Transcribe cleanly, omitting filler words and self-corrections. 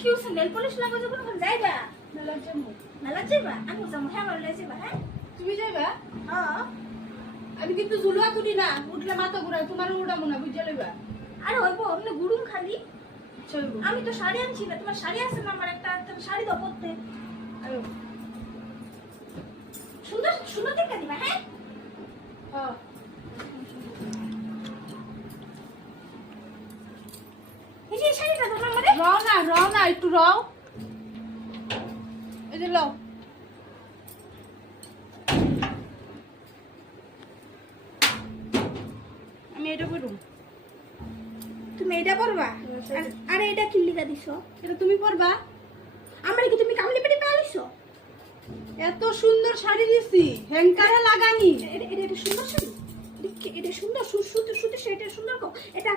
কি হচ্ছে nail polish লাগা যখন ওখানে যাইবা মেলা যাইবা আমি যাবো হ্যাঁ বলে যাইবা হ্যাঁ তুমি যাইবা? হ্যাঁ আমি কিন্তু ঝুলুয়া তুলি না, উঠলে মাথা ঘুরায়, তোমার উড়াবো না, বুঝে লইবা। আরে হইবো অমনি গুড়ুম খালি চলবো। আমি তো শাড়ি আনছি না তোমার শাড়ি আছে না আমার একটা তুমি শাড়ি দাও পরতে আয়ো। সুন্দর সুন্দর দেখে দিবা হ্যাঁ হ্যাঁ। এই যে এই শাড়িটা দাও আমারে রও না, একটু রও। এই যে লও। আমি এটা পরবো। তুমি এটা পরবা আরে এটা কি লিখা দিছো এটা তুমি পরবা? আমার কি তুমি কামলি পেটি পালিছো এত সুন্দর শাড়ি দিছি, হ্যাঙ্কারে লাগানি। এটা সুন্দর শাড়ি এটা সুন্দর সুতি সুতি শাড়িটা সুন্দর গো এটা